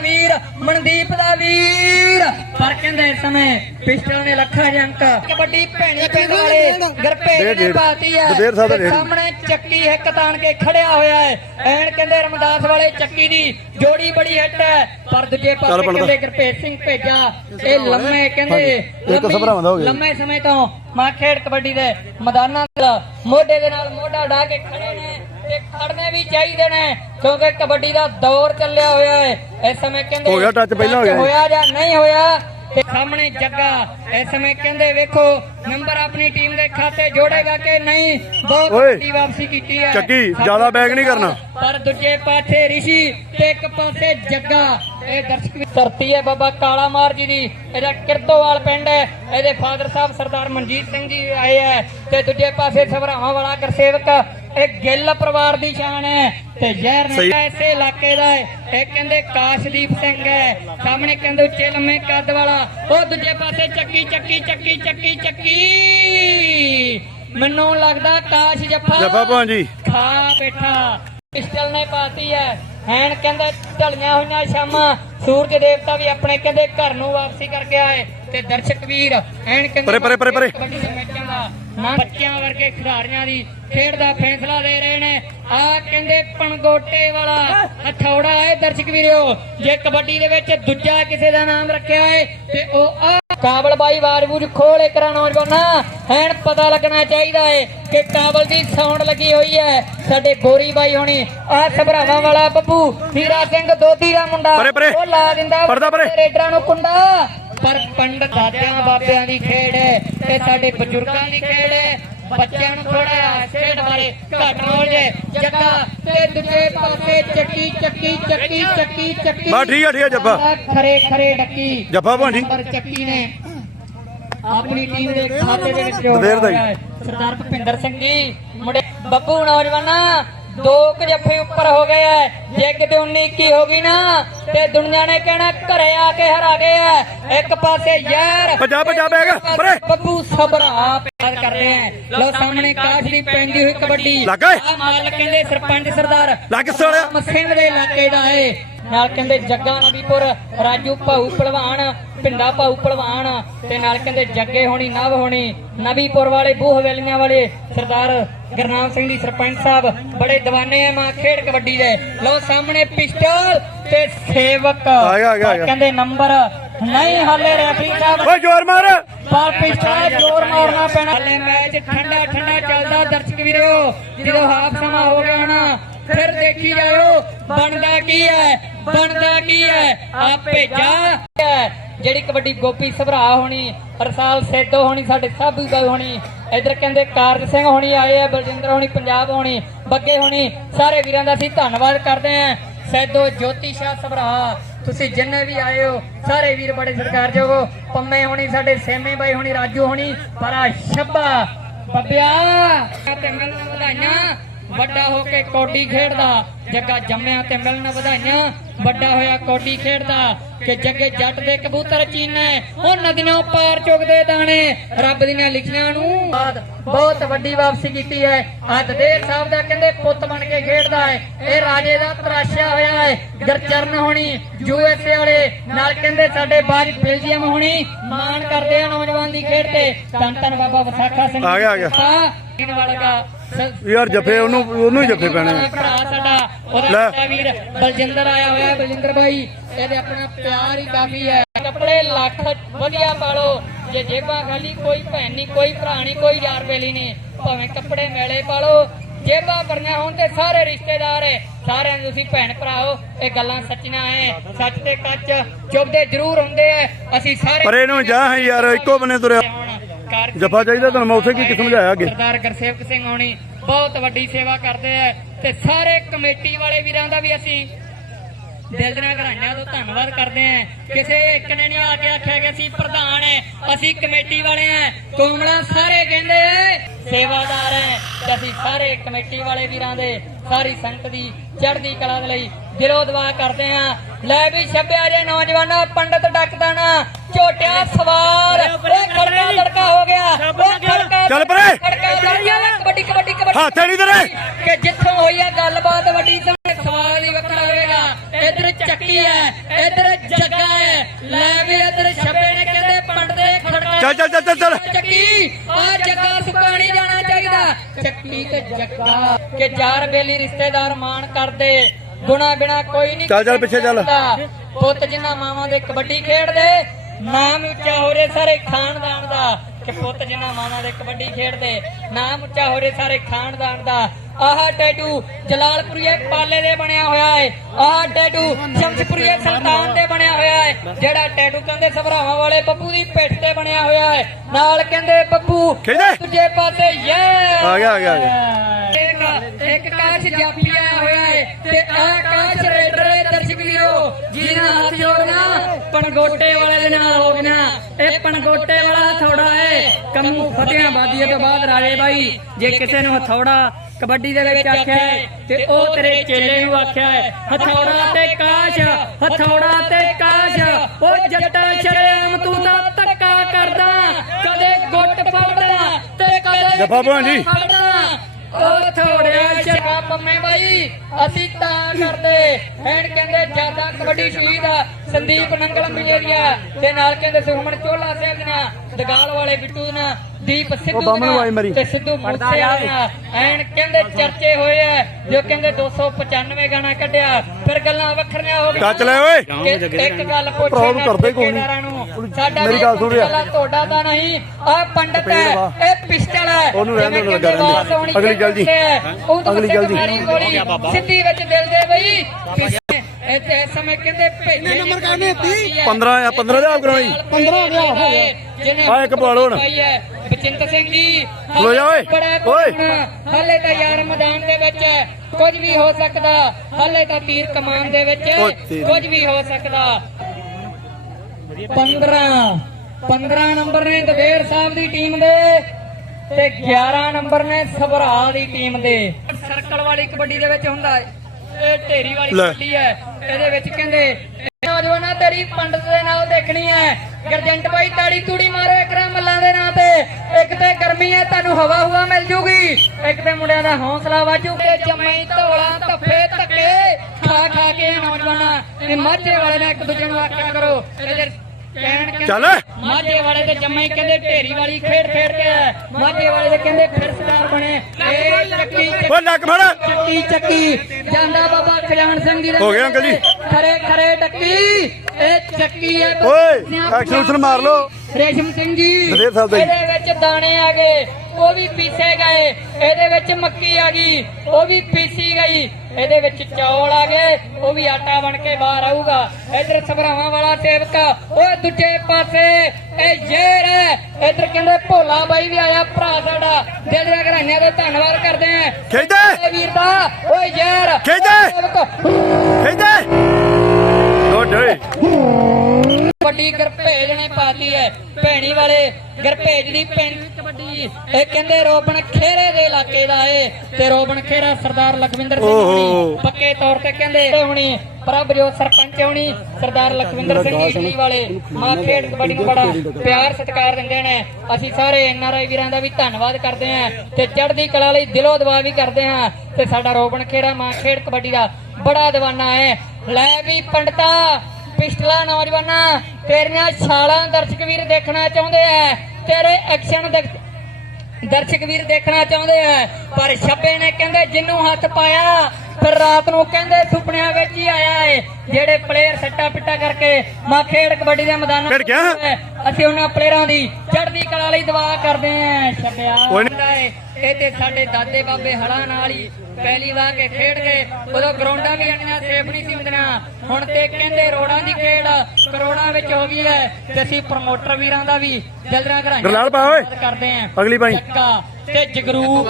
ਵੀਰ ਮਨਦੀਪ ਦਾ ਵੀਰ। ਪਰ ਕਹਿੰਦੇ ਇਸ ਸਮੇਂ ਪਿਸਟਲ ਨੇ ਲੱਖਾਂ ਜੰਕ ਕਬੱਡੀ ਭੈਣੀ ਪਿੰਡ ਵਾਲੇ ਗਰਪੇਜ ਡੇਢ- ਨੇ। ਪਾਤੀ ਹੈ। ਸਾਹਮਣੇ ਚੱਕੀ ਹਿੱਕ ਤਾਣ ਕੇ ਖੜਿਆ ਹੋਇਆ ਹੈ। ਐਨ ਕਹਿੰਦੇ ਰਮਦਾਸ ਵਾਲੇ ਚੱਕੀ ਦੀ ਜੋੜੀ ਬੜੀ ਹਿੱਟ ਹੈ। ਪਰ ਦੂਜੇ ਪਾਸੇ। ਕਹਿੰਦੇ ਗੁਰਪ੍ਰੀਤ ਸਿੰਘ ਭੇਜਾ। ਇਹ ਲੰਮੇ ਕਹਿੰਦੇ ਇੱਕ ਲੰਮੀ- ਸਮੇਂ ਤੋਂ ਮਾਂ ਖੇਡ ਕਬੱਡੀ ਦੇ ਮੈਦਾਨਾਂ ਦਾ ਮੋਢੇ ਦੇ ਨਾਲ ਮੋਢਾ ਢਾ ਕੇ ਖੜੇ ਤੇ ਖੜਨੇ ਵੀ ਚਾਹੀਦੇ ਨੇ ਕਿਉਂਕਿ ਕਬੱਡੀ ਦਾ ਦੌਰ ਚੱਲਿਆ ਹੋਇਆ ਹੈ। ਇਸ ਸਮੇਂ ਕਹਿੰਦੇ ਹੋ ਗਿਆ ਟੱਚ ਪਹਿਲਾਂ ਹੋ ਗਿਆ। ਹੋਇਆ ਜਾਂ ਨਹੀਂ ਹੋਇਆ ਤੇ ਸਾਹਮਣੇ ਜੱਗਾ। ਇਸ ਸਮੇਂ ਕਹਿੰਦੇ ਵੇਖੋ ਨੰਬਰ ਆਪਣੀ ਟੀਮ ਦੇ ਖਾਤੇ ਜੋੜੇਗਾ ਕਿ ਨਹੀਂ? ਬਹੁਤ ਵੱਡੀ ਵਾਪਸੀ ਕੀਤੀ ਹੈ। ਚੱਕੀ, ਜ਼ਿਆਦਾ ਬੈਗ ਨਹੀਂ ਕਰਨਾ। ਪਰ ਦੂਜੇ ਪਾਸੇ ਰਿਸ਼ੀ ਤੇ ਇੱਕ ਪਾਸੇ ਜੱਗਾ। ਇਹ ਦਰਸ਼ਕ ਵੀ ਧਰਤੀ ਹੈ ਬਾਬਾ ਕਾਲਾ ਮਾਰ ਜੀ ਦੀ। ਇਹਦਾ ਕਿਰਤੋਵਾਲ ਪਿੰਡ ਹੈ। ਇਹਦੇ ਫਾਦਰ ਸਾਹਿਬ ਸਰਦਾਰ ਮਨਜੀਤ ਸਿੰਘ ਜੀ ਆਏ ਹੈ। ਤੇ ਦੂਜੇ ਪਾਸੇ ਸਭਰਾਵਾਂ ਵਾਲਾ ਗੁਰਸੇਵਕ ਇਹ ਗਿੱਲ ਪਰਿਵਾਰ ਦੀ ਸ਼ਾਨ ਹੈ ਤੇ ਜ਼ਹਿਰ। ਨੇ ਇਸੇ ਇਲਾਕੇ ਦਾ ਹੈ। ਇਹ ਕਹਿੰਦੇ ਕਾਸ਼ਦੀਪ ਸਿੰਘ ਹੈ। ਸਾਹਮਣੇ ਕਹਿੰਦੇ ਉੱਚੇ ਲੰਮੇ ਕੱਦ ਵਾਲਾ। ਉਹ ਦੂਜੇ ਪਾਸੇ ਚੱਕੀ ਚੱਕੀ ਚੱਕੀ ਚੱਕੀ ਚੱਕੀ। ਮੈਨੂੰ ਲੱਗਦਾ ਕਾਸ਼ ਜੱਫਾ ਜੱਫਾ ਭਾਂ ਜੀ। ਖਾ ਬੈਠਾ। ਪਿਸਟਲ ਨੇ ਪਾਤੀ ਹੈ। ਹੈਣ ਕਹਿੰਦੇ ਢਲੀਆਂ ਹੋਈਆਂ ਸ਼ਾਮਾਂ। ਸੂਰਜ ਦੇਵਤਾ ਵੀ ਆਪਣੇ ਕਹਿੰਦੇ ਘਰ ਨੂੰ ਵਾਪਸੀ ਕਰਕੇ ਆਏ। ਤੇ ਦਰਸ਼ਕ ਵੀਰ ਐਨ ਕਹਿੰਦੇ ਪਰੇ, ਪਰੇ, ਪਰੇ, ਪਰੇ। ਬੱਚਿਆਂ ਵਰਗੇ ਖਿਡਾਰੀਆਂ ਦੀ ਖੇਡ ਦਾ ਫੈਸਲਾ ਦੇ ਰਹੇ ਨੇ। ਆ ਕਹਿੰਦੇ ਪਣਗੋਟੇ ਵਾਲਾ ਹਥੌੜਾ ਹੈ ਦਰਸ਼ਕ ਵੀਰੋ। ਜੇ ਕਬੱਡੀ ਦੇ ਵਿੱਚ ਦੂਜਾ ਕਿਸੇ ਦਾ ਨਾਮ ਰੱਖਿਆ ਹੈ ਤੇ ਉਹ ਆ ਕਾਬਲ ਬਾਈ ਵਾਰਬੂਜ ਖੋਲੇ ਕਰਾ ਨੌਜਵਾਨਾਂ। ਹੈਣ ਪਤਾ ਲੱਗਣਾ ਚਾਹੀਦਾ ਹੈ ਕਿ ਕਾਬਲ ਦੀ ਸਾਊਂਡ ਲੱਗੀ ਹੋਈ ਹੈ। ਸਾਡੇ ਗੋਰੀ ਬਾਈ ਹੋਣੀ ਆ ਸਭਰਾਵਾਂ ਵਾਲਾ ਬੱਬੂ ਹੀਰਾ ਸਿੰਘ ਦੋਦੀ ਦਾ ਮੁੰਡਾ। ਉਹ ਲਾ ਦਿੰਦਾ। ਰੇਡਰਾਂ ਨੂੰ ਕੁੰਡਾ। ਪਰ ਪੰਡਤ ਦਾਦਿਆਂ ਬਾਬਿਆਂ ਦੀ ਖੇਡ ਹੈ ਤੇ ਸਾਡੇ ਬਜ਼ੁਰਗਾਂ ਦੀ ਖੇਡ ਹੈ। ਬੱਚਿਆਂ ਨੂੰ ਥੋੜਾ ਖੇਡ ਬਾਰੇ ਘੱਟ ਨੌਲੇਜ ਹੈ। ਜੱਗਾ ਤੇ ਦੂਜੇ ਪਾਸੇ ਚੱਕੀ ਚੱਕੀ ਚੱਕੀ ਚੱਕੀ ਚੱਕੀ। ਬਸ ਠੀਕ ਆ ਠੀਕ ਆ ਜੱਫਾ। ਖਰੇ ਖਰੇ ਡੱਕੀ। ਜੱਫਾ ਭਾਂ ਜੀ ਨੰਬਰ ਚੱਕੀ ਨੇ। ਆਪਣੀ ਟੀਮ ਦੇ ਖਾਤੇ ਦੇ ਵਿੱਚ ਹੈ। ਸਰਦਾਰ ਭੁਪਿੰਦਰ ਸਿੰਘ ਜੀ ਮੁੰਡੇ ਬੱਬੂ ਨੌਜਵਾਨਾਂ ਦੋ ਕੁ ਜੱਫੇ ਉੱਪਰ ਹੋ ਗਏ ਐ। ਜੇ ਕਿਤੇ 19 21 ਹੋ ਗਈ ਨਾ ਤੇ ਦੁਨੀਆ ਨੇ ਕਹਿਣਾ ਘਰੇ ਆ ਕੇ ਹਰਾ ਗਏ ਐ। ਇੱਕ ਪਾਸੇ ਯਾਰ ਭੱਜਾ, ਭੱਜਾ ਬੈਗ, ਪਰੇ। ਬੱਬੂ ਸਬਰਾ ਪਿਆਰ ਕਰ ਰਹੇ ਐ। ਲੋ ਸਾਹਮਣੇ ਦੀ ਪੈਂਦੀ ਹੋਈ ਕਬੱਡੀ। ਲੱਗ। ਆ ਮਾਲਕ ਕਹਿੰਦੇ ਸਰਪੰਚ ਸਰਦਾਰ। ਲੱਗ ਸਾਲਿਆ। ਮਸਿੰਘ ਦੇ ਇਲਾਕੇ ਦਾ ਏ। ਨਾਲ ਕਹਿੰਦੇ ਜੱਗਾ ਨਬੀਪੁਰ ਰਾਜੂ ਭਾਊ ਪਹਿਲਵਾਨ ਪਿੰਡਾ ਭਾਊ ਪਹਿਲਵਾਨ ਤੇ ਨਾਲ ਕਹਿੰਦੇ ਜੱਗੇ ਹੋਣੀ ਨਵ ਹੋਣੀ ਨਬੀਪੁਰ ਵਾਲੇ ਬੂਹ ਹਵੇਲੀਆਂ ਵਾਲੇ ਸਰਦਾਰ ਗਰਨਾਮ ਸਿੰਘ ਦੀ ਸਰਪੰਚ ਸਾਹਿਬ ਬੜੇ ਦੀਵਾਨੇ ਆ ਮਾਂ ਖੇਡ ਕਬੱਡੀ ਦੇ। ਲੋ ਸਾਹਮਣੇ ਪਿਸਟਲ ਤੇ ਸੇਵਕ। ਕਹਿੰਦੇ ਨੰਬਰ ਨਹੀਂ ਹਾਲੇ ਰੈਫਰੀ ਸਾਹਿਬ। ਓਏ ਜ਼ੋਰ ਮਾਰ। ਪਰ ਪਿਸਟਲ ਜ਼ੋਰ ਮਾਰਨਾ ਪੈਣਾ। ਹਲੇ ਮੈਚ ਠੰਡਾ ਠੰਡਾ ਚੱਲਦਾ ਦਰਸ਼ਕ ਵੀਰੋ ਜਦੋਂ ਹਾਫ ਸਮਾਂ ਹੋ ਗਿਆ ਨਾ ਫਿਰ ਦੇਖੀ ਜਾਓ, ਬਣਦਾ ਕੀ ਹੈ? ਬਣਦਾ ਕੀ ਹੈ? ਆ ਭੇਜਾ ਜਿਹੜੀ ਕਬੱਡੀ ਗੋਪੀ ਸਭਰਾ ਹੋਣੀ ਰਸਾਲ ਸੇਦੋ ਹੋਣੀ, ਸਾਡੇ ਸਾਬੂ ਬਾਈ ਹੋਣੀ, ਇਧਰ ਕਹਿੰਦੇ ਕਾਰਜ ਸਿੰਘ ਹੋਣੀ ਆਏ ਆ, ਬਲਜਿੰਦਰ ਹੋਣੀ, ਪੰਜਾਬ ਹੋਣੀ, ਬੱਗੇ ਹੋਣੀ, ਸਾਰੇ ਵੀਰਾਂ ਦਾ ਅਸੀਂ ਧੰਨਵਾਦ ਕਰਦੇ ਆਂ ਸੈਦੋ ਜੋਤੀ ਸ਼ਾਹ ਸਭਰਾ, ਤੁਸੀਂ ਜਿੰਨੇ ਵੀ ਆਏ ਹੋ, ਸਾਰੇ ਵੀਰ ਬੜੇ ਸਤਿਕਾਰਯੋਗ ਹੋ। ਪੰਮੇ ਹੋਣੀ, ਸਾਡੇ ਸੇਮੇ ਬਾਈ ਹੋਣੀ, ਰਾਜੂ ਹੋਣੀ ਪਰਾ ਛੱਬਾ ਬੱਬਿਆ, ਤੇ ਮਿਲਣ ਵਧਾਈਆਂ। ਵੱਡਾ ਹੋ ਕੇ ਕੌਡੀ ਖੇਡਦਾ ਜੱਗਾ ਜੰਮਿਆ ਤੇ ਮਿਲਣ ਵਧਾਈਆਂ। ਵੱਡਾ ਹੋਇਆ ਕੌਡੀ ਖੇਡਦਾ ਕਿ ਜੱਗੇ ਜੱਟ ਦੇ ਕਬੂਤਰ ਚੀਨੇ ਉਹ ਨਦੀਆਂ ਪਾਰ ਚੁਗਦੇ ਦਾਣੇ। ਰੱਬ ਦੀਆਂ ਲਿਖੀਆਂ ਨੂੰ ਬਹੁਤ ਵੱਡੀ ਵਾਪਸੀ ਕੀਤੀ ਹੈ। ਅੱਜ ਦੇਰ ਸਾਹਿਬ ਦਾ ਕਹਿੰਦੇ ਪੁੱਤ ਬਣ ਕੇ ਖੇਡਦਾ ਹੈ। ਇਹ ਰਾਜੇ ਦਾ ਤਰਾਸ਼ਿਆ ਹੋਇਆ ਹੈ। ਗਰਚਰਨ ਹੋਣੀ ਯੂਐਸਏ ਵਾਲੇ ਨਾਲ ਕਹਿੰਦੇ ਸਾਡੇ ਬਾਜ ਬੈਲਜੀਅਮ ਹੋਣੀ ਮਾਣ ਕਰਦੇ ਆ ਨੌਜਵਾਨ ਦੀ ਖੇਡ ਤੇ। ਧੰਨ ਧੰਨ ਬਾਬਾ ਵਿਸਾਖਾ ਸਿੰਘ ਆ ਗਿਆ, ਆ ਗਿਆ। ਵਾਲਾ ਯਾਰ ਜੱਫੇ ਉਹਨੂੰ ਉਹਨੂੰ ਹੀ ਜੱਫੇ ਪੈਣੇ ਆ। ਭਰਾ ਸਾਡਾ ਉਹਦਾ ਵੀਰ ਬਲਜਿੰਦਰ ਆਇਆ ਹੋਇਆ ਬਲਜਿੰਦਰ ਭਾਈ ਇਹਦੇ ਆਪਣਾ ਪਿਆਰ ਹੀ ਕਾਫੀ ਹੈ। ਕੱਪੜੇ ਲੱਖ ਵਧੀਆ ਪਾਲੋ ਜੇ ਜੇਬਾਂ ਖਾਲੀ ਕੋਈ ਭੈਣ ਨਹੀਂ ਕੋਈ ਭਰਾ ਨਹੀਂ ਕੋਈ ਯਾਰ ਬੇਲੀ ਨਹੀਂ। ਭਾਵੇਂ ਕੱਪੜੇ ਮੇਲੇ ਪਾਲੋ ਜੇਬਾਂ ਭਰੀਆਂ ਹੋਣ ਤੇ ਸਾਰੇ ਰਿਸ਼ਤੇਦਾਰ ਹੈ। ਸਾਰਿਆਂ ਨੂੰ ਤੁਸੀਂ ਭੈਣ ਭਰਾਓ ਇਹ ਗੱਲਾਂ ਸੱਚੀਆਂ ਐ ਸੱਚ ਤੇ ਕੱਚ। ਚੁੱਭਦੇ ਜ਼ਰੂਰ ਹੁੰਦੇ ਐ ਅਸੀਂ ਸਾਰੇ ਪਰੇ ਨੂੰ ਜਾ ਹੈ ਯਾਰ ਇੱਕੋ ਬੰਨੇ ਤੁਰਿਆ। ਹੁਣ ਕਾਰ- ਜੱਫਾ ਚਾਹੀਦਾ ਤੁਹਾਨੂੰ ਮੈਂ ਉੱਥੇ ਕੀ ਸਮਝਾਇਆ ਅੱਗੇ? ਸਰਦਾਰ ਗੁਰਸੇਵਕ ਸਿੰਘ ਹੋਣੀ ਬਹੁਤ ਵੱਡੀ ਸੇਵਾ ਕਰਦੇ ਆ ਤੇ ਸਾਰੇ ਕਮੇਟੀ ਵਾਲੇ ਵੀਰਾਂ ਦਾ ਵੀ ਅਸੀਂ ਦਿਲ ਦੀਆਂ ਘਰਾਈਆਂ ਤੋਂ ਧੰਨਵਾਦ ਕਰਦੇ ਆ। ਕਿਸੇ ਇੱਕ ਨੇ ਨਹੀਂ ਆ ਕੇ ਆਖਿਆ ਕਿ ਅਸੀਂ ਪ੍ਰਧਾਨ ਐ ਅਸੀਂ ਕਮੇਟੀ ਵਾਲੇ ਆ। ਕੋਮਲਾ ਸਾਰੇ ਕਹਿੰਦੇ ਐ ਸੇਵਾਦਾਰ ਐ ਤੇ ਅਸੀਂ ਸਾਰੇ ਕਮੇਟੀ ਵਾਲੇ ਵੀਰਾਂ ਦੇ ਸਾਰੀ ਸੰਗਤ ਦੀ ਚੜ੍ਹਦੀ ਕਲਾ ਦੇ ਲਈ ਦਿਲੋਂ ਦੁਆ ਕਰਦੇ ਆ। ਲੈ ਵੀ ਛੱਬਿਆ ਜੇ ਨੌਜਵਾਨਾਂ ਪੰਡਤ ਡੱਕਦਾ ਨਾ ਝੋਟਿਆ ਸਵਾਰ। ਉਹ ਖੜਕਾ ਲੜਕਾ ਹੋ ਗਿਆ। ਉਹ ਖੜਕਾ ਚੱਲ ਪਰੇ। ਖੜਕਾ ਲੜਕਾ ਕਬੱਡੀ ਕਬੱਡੀ ਕਬੱਡੀ। ਹੱਥ ਨਹੀਂ ਤੇਰੇ ਕਿ ਜਿੱਥੋਂ ਹੋਈ ਆ ਗੱਲਬਾਤ ਵੱਡੀ ਸਮੇਂ ਸਵਾਲ ਹੀ ਵੱਖਰਾ ਹੋਵੇਗਾ ਇਧਰ ਚੱਕੀ ਹੈ ਇੱਧਰ ਜੱਗਾ ਹੈ ਲੈ ਵੀ ਇੱਧਰ ਛੱਬੇ ਨੇ ਕਹਿੰਦੇ ਪੰਡ ਦੇ ਖੜਕਾ। ਚੱਲ ਚੱਲ ਚੱਲ ਚੱਲ ਚੱਕੀ। ਆ ਜੱਗਾ ਸੁੱਕਾ ਨਹੀਂ ਜਾਣਾ ਚਾਹੀਦਾ। ਚੱਕੀ ਤੇ ਜੱਗਾ। ਕਿ ਚਾਰ ਬੇਲੀ ਰਿਸ਼ਤੇਦਾਰ ਮਾਣ ਕਰਦੇ। ਗੁਣਾ ਬਿਨਾ ਕੋਈ ਨਹੀਂ ਚੱਲ, ਚੱਲ, ਪਿੱਛੇ ਚੱਲ। ਪੁੱਤ ਜਿਨ੍ਹਾਂ ਮਾਵਾਂ ਦੇ ਕਬੱਡੀ ਖੇਡਦੇ ਨਾਮ ਉੱਚਾ ਹੋ ਰਿਹਾ ਸਾਰੇ ਖਾਨਦਾਨ ਦਾ ਕਿ ਪੁੱਤ ਜਿਨ੍ਹਾਂ ਮਾਵਾਂ ਦੇ ਕਬੱਡੀ ਖੇਡਦੇ ਨਾਮ ਉੱਚਾ ਹੋ ਰਿਹਾ ਸਾਰੇ ਖਾਨਦਾਨ ਦਾ। ਆਹ ਟੈਟੂ ਜਲਾਲਪੁਰੀਏ ਪਾਲੇ ਦੇ ਬਣਿਆ ਹੋਇਆ ਹੈ। ਆਹ ਟੈਟੂ ਸ਼ਮਸ਼ਪੁਰੀਏ ਸੁਲਤਾਨ ਦੇ ਬਣਿਆ ਹੋਇਆ ਹੈ ਜਿਹੜਾ ਟੈਟੂ ਕਹਿੰਦੇ ਸਭਰਾਵਾਂ ਵਾਲੇ ਬੱਬੂ ਦੀ ਪਿੱਠ ਤੇ ਬਣਿਆ ਹੋਇਆ ਹੈ। ਨਾਲ ਕਹਿੰਦੇ ਬੱਬੂ। ਦੂਜੇ ਪਾਸੇ ਯੇ ਆ ਗਿਆ, ਆ ਗਿਆ, ਇੱਕ ਕਾਸ਼ ਜਾਪੀ ਆਇਆ ਹੋਇਆ ਹੈ ਤੇ ਆਹ ਕਾਸ਼ ਰੇਡਰ ਹੈ ਦਰਸ਼ਕ ਵੀਰੋ ਜਿਹਨਾਂ ਹੱਥ ਜੋੜਨਾ ਪਣਗੋਟੇ ਵਾਲੇ ਦੇ ਨਾਲ ਹੋ ਗਿਆ ਇਹ ਪਣਗੋਟੇ ਵਾਲਾ ਹਥੌੜਾ ਹੈ ਕੰਮੂ ਫਤਿਆਂ ਬਾਦੀਏ ਤੋਂ ਬਾਅਦ ਰਾਜੇ ਬਾਈ ਜੇ ਕਿਸੇ ਨੂੰ ਹਥੌੜਾ ਕਬੱਡੀ ਦੇ ਵਿੱਚ ਆਖਿਆ ਤੇ ਉਹ ਤੇਰੇ ਚੇਲੇ ਨੂੰ ਆਖਿਆ ਹਥੌੜਾ ਤੇ ਕਾਸ਼ ਹਥੌੜਾ ਤੇ ਕਾਸ਼। ਉਹ ਜੱਟਾ ਸ਼ਰਮ ਤੂੰ ਤਾਂ ਧੱਕਾ ਕਰਦਾ ਕਦੇ ਗੁੱਟ ਫੜਦਾ ਤੇ ਕਦੇ ਜੱਫਾ ਭਗਵਾਨ ਜੀ। ਫੜਦਾ। ਉਹ ਥੋੜਿਆ ਸ਼ਰਾਬ ਪੰਮੇ ਬਾਈ। ਅਸੀਂ ਤਾਂ ਕਰਦੇ। ਐਨ ਕਹਿੰਦੇ, ਜ਼ਿਆਦਾ ਕਬੱਡੀ ਸ਼ਹੀਦ ਆ। ਸੰਦੀਪ ਨੰਗਲ ਮਲੇਰੀਆ ਤੇ ਨਾਲ ਕਹਿੰਦੇ, ਸੁਖਮਨ ਚੋਲਾ ਸਿੰਘ ਨਾ ਦਗਾਲ ਵਾਲੇ ਬਿੱਟੂ ਨਾ ਦੀਪ ਸਿੱਧੂ ਉਹ ਬਾਹਮਣ ਨਾ ਵਾਲੀ ਮਰੀ। ਤੇ ਸਿੱਧੂ ਮੂਸੇ ਵਾਲੇ ਨਾ ਐਨ ਕਹਿੰਦੇ ਚਰਚੇ ਹੋਏ ਆ ਜੋ ਕਹਿੰਦੇ 295 ਗਾਣਾ ਕੱਢਿਆ ਫਿਰ ਗੱਲਾਂ ਵੱਖਰੀਆਂ ਹੋ ਗਈਆਂ ਕੱਚ ਲੈ ਓਏ ਇੱਕ ਗੱਲ ਪੁੱਛੇ ਭਰਾ ਨੂੰ ਨਾ ਕਰਦੇ ਕੋਈ ਨਹੀਂ। ਸਾਡਾ ਮੇਰੀ ਗੱਲ ਸੁਣ ਰਿਹਾ। ਤੁਹਾਡਾ ਤਾਂ ਨਹੀਂ ਆ ਪੰਡਤ ਹੈ। ਇਹ ਪਿਸਟਲ ਹੈ ਉਹਨੂੰ ਰਹਿਣ ਜਿਵੇਂ ਲੱਗਾ ਆਵਾਜ਼ ਅਗਲੀ ਗੱਲ ਜੀ। ਅਗਲੀ ਗੱਲ ਜੀ। ਸਿੱਧੀ ਵਿੱਚ ਦਿਲ ਦੇ ਬਈ ਇੱਥੇ ਇਸ ਸਮੇਂ ਕਹਿੰਦੇ ਭੇਜੇ ਨੰਬਰ ਕਰਨੇ 30 15 ਆ 15 ਦੇ ਆਪ ਕਰਾਉਣੀ। 15 ਗਿਆ। ਹੋ ਗਿਆ ਆ ਇੱਕ ਪਾ ਲਓ ਹੁਣ। ਬਚਿੰਤ ਸਿੰਘ ਜੀ। ਖਲੋ ਜਾ ਓਏ। ਓਏ। ਹਲੇ ਤਾਂ ਯਾਰ ਮੈਦਾਨ ਦੇ ਵਿੱਚ ਹੈ। ਕੁਝ ਵੀ ਹੋ ਸਕਦਾ। ਹਲੇ ਤਾਂ ਤੀਰ ਕਮਾਨ ਦੇ ਵਿੱਚ ਹੈ। ਕੁਝ ਵੀ ਹੋ ਸਕਦਾ। 15 15 ਨੰਬਰ ਨੇ ਦਵੇਰ ਸਾਹਿਬ ਦੀ ਟੀਮ ਦੇ ਤੇ 11 ਨੰਬਰ ਨੇ ਸਭਰਾ ਦੀ ਟੀਮ ਦੇ। ਸਰਕਲ ਵਾਲੀ ਕਬੱਡੀ ਦੇ ਵਿੱਚ ਹੁੰਦਾ ਹੈ। ਢੇਰੀ ਵਾਲੀ ਲੈ। ਕਬੱਡੀ ਹੈ। ਇਹਦੇ ਵਿੱਚ ਕਹਿੰਦੇ ਨੌਜਵਾਨਾਂ ਤੇਰੀ ਪੰਡਤ ਦੇ ਨਾਲ ਦੇਖਣੀ ਹੈ। ਗਰਜੰਟ ਬਾਈ ਤਾੜੀ ਤੂੜੀ ਮਾਰੋ ਇਕਰਾ ਮੱਲਾਂ ਦੇ ਨਾਂ ਤੇ। ਇੱਕ ਤੇ ਗਰਮੀ ਹੈ ਤੁਹਾਨੂੰ ਹਵਾ ਹੁਵਾ ਮਿਲ ਜੂਗੀ। ਇੱਕ ਤੇ ਮੁੰਡਿਆਂ ਦਾ ਹੌਸਲਾ ਵਾਜੂ ਤੇ ਜੰਮਈ ਧੋਲਾ ਧੱਫੇ ਧੱਕੇ। ਖਾ ਖਾ ਕੇ ਨੌਜਵਾਨਾਂ ਮਾਝੇ ਵਾਲੇ ਨੇ ਇੱਕ ਦੂਜੇ ਨੂੰ ਆਖਿਆ ਕਰੋ। ਚੱਲ। ਮਾਝੇ ਵਾਲੇ ਤੇ ਜੰਮਈ ਕਹਿੰਦੇ ਢੇਰੀ ਵਾਲੀ ਖੇਡ ਖੇਡ ਕੇ। ਮਾਝੇ ਵਾਲੇ ਦੇ ਕਹਿੰਦੇ ਫਿਰ ਸਰਦਾਰ ਬਣੇ ਇਹ ਚੱਕੀ ਚੱਕੀ ਓਏ ਲੱਕ ਫੜ ਚੱਕੀ ਚੱਕੀ ਜਾਂਦਾ ਬਾਬਾ ਖਜਾਨ ਸਿੰਘ ਜੀ ਦੇ ਹੋ ਗਿਆ ਅੰਕਲ ਜੀ। ਖਰੇ ਖਰੇ ਟੱਕੀ ਇਹ ਚੱਕੀ ਹੈ ਓਏ, ਐਕਸ਼ਨ ਮਾਰ ਲਓ। ਰੇਸ਼ਮ ਸਿੰਘ ਜੀ ਬਥੇਰੇ ਸਾਹਿਬ ਦਾ ਜੀ। ਇਹਦੇ ਵਿੱਚ ਦਾਣੇ ਆ ਗਏ ਉਹ ਵੀ ਪੀਸੇ ਗਏ ਇਹਦੇ ਵਿੱਚ ਮੱਕੀ ਆ ਗਈ ਉਹ ਵੀ ਪੀਸੀ ਗਈ ਇਹਦੇ ਵਿੱਚ ਚੌਲ ਆ ਗਏ ਉਹ ਵੀ ਆਟਾ ਬਣ ਕੇ ਬਾਹਰ ਆਊਗਾ। ਇਧਰ ਸਭਰਾਵਾਂ ਵਾਲਾ ਸੇਵਕ ਉਹ ਦੂਜੇ ਪਾਸੇ ਇਹ ਜ਼ੇਰ ਹੈ। ਇਧਰ ਕਹਿੰਦੇ ਭੋਲਾ ਬਾਈ ਵੀ ਆਇਆ ਭਰਾ ਸਾਡਾ। ਦਿਲ ਦੇ ਘਰਾਣਿਆਂ ਦਾ ਧੰਨਵਾਦ ਕਰਦੇ ਆਂ। ਇਹ ਵੀਰ ਦਾ ਓਏ ਜ਼ੇਰ। ਖਿੱਚ ਦੇ। ਸੇਵਕ। ਗੁੱਡ ਓਏ। ਵੱਡੀ ਗਰਭੇਜ ਨੇ ਪਾਤੀ ਹੈ। ਭੈਣੀ ਵਾਲੇ ਗਰਭੇਜ ਦੀ ਪਿੰਡ ਕਬੱਡੀ। ਇਹ ਕਹਿੰਦੇ ਰੋਬਣ ਖੇਰੇ ਦੇ ਇਲਾਕੇ ਦਾ ਏ। ਤੇ ਰੋਬਣ ਖੇਰਾ ਸਰਦਾਰ ਲਖਵਿੰਦਰ ਸਿੰਘ। ਹੁਣੀ ਪੱਕੇ ਤੌਰ ਤੇ ਕਹਿੰਦੇ ਹੁਣੀ ਪ੍ਰਭ ਜੋ ਸਰਪੰਚ ਹੁਣੀ ਸਰਦਾਰ ਲਖਵਿੰਦਰ ਸਿੰਘ ਇਟਲੀ ਵਾਲੇ। ਮਾਂ ਖੇਡ ਕਬੱਡੀ ਨੂੰ ਬੜਾ ਪਿਆਰ ਸਤਿਕਾਰ ਦਿੰਦੇ ਨੇ। ਅਸੀਂ ਸਾਰੇ ਐਨਆਰਆਈ ਵੀਰਾਂ ਦਾ ਵੀ ਧੰਨਵਾਦ ਕਰਦੇ ਹਾਂ ਤੇ ਚੜ੍ਹਦੀ ਕਲਾ ਲਈ ਦਿਲੋਂ ਦੁਆ ਵੀ ਕਰਦੇ ਹਾਂ। ਤੇ ਸਾਡਾ ਰੋਬਣ ਖੇਰਾ ਮਾਂ ਖੇਡ ਕਬੱਡੀ ਦਾ ਬੜਾ دیਵਾਨਾ ਹੈ। ਲੈ ਵੀ ਪੰਡਤਾ। ਪਿਸਟਲਾ ਨੌਜਵਾਨਾਂ ਤੇਰੀਆਂ ਛਾਲਾਂ ਦਰਸ਼ਕ ਵੀਰ ਦੇਖਣਾ ਚਾਹੁੰਦੇ ਆ ਤੇਰੇ ਐਕਸ਼ਨ ਦਰਸ਼ਕ ਵੀਰ ਦੇਖਣਾ ਚਾਹੁੰਦੇ ਆ ਪਰ ਛੱਬੇ ਨੇ ਕਹਿੰਦੇ ਜਿੰਨੂੰ ਹੱਥ ਪਾਇਆ ਫਿਰ ਰਾਤ ਨੂੰ ਕਹਿੰਦੇ ਸੁਪਨਿਆਂ ਵਿੱਚ ਹੀ ਆਇਆ ਏ ਜਿਹੜੇ ਪਲੇਅਰ ਸੱਟਾ ਪਿੱਟਾ ਕਰਕੇ ਮਾ ਖੇਡ ਕਬੱਡੀ ਦੇ ਮੈਦਾਨਾਂ ਫਿਰ ਕਿਆ? ਅਸੀਂ ਉਹਨਾਂ ਪਲੇਅਰਾਂ ਦੀ ਚੜ੍ਹਦੀ ਕਲਾ ਲਈ ਦੁਆ ਕਰਦੇ ਆਂ ਛੱਬਿਆ ਇਹ ਤੇ ਸਾਡੇ ਦਾਦੇ ਬਾਬੇ ਹਲਾਂ ਨਾਲ ਹੀ ਪਹਿਲੀ ਵਾਰ ਕੇ ਖੇਡ ਗਏ। ਉਦੋਂ ਗਰਾਊਂਡਾਂ ਵੀ ਇੰਨੀਆਂ ਸੇਫ ਨਹੀਂ ਸੀ ਹੁੰਦੀਆਂ। ਹੁਣ ਤੇ ਕਹਿੰਦੇ ਰੋਡਾਂ ਦੀ ਖੇਡ ਕਰੋੜਾਂ ਵਿੱਚ ਹੋ ਗਈ ਹੈ ਤੇ ਅਸੀਂ ਪ੍ਰਮੋਟਰ ਵੀਰਾਂ ਦਾ ਵੀ ਜਲਦਰਾਂ ਘਰਾਂ ਗਰਲਾਲ ਪਾ ਓਏ। ਕਰਦੇ ਆਂ ਅਗਲੀ ਪਾਈ ਤੇ ਜਗਰੂਪ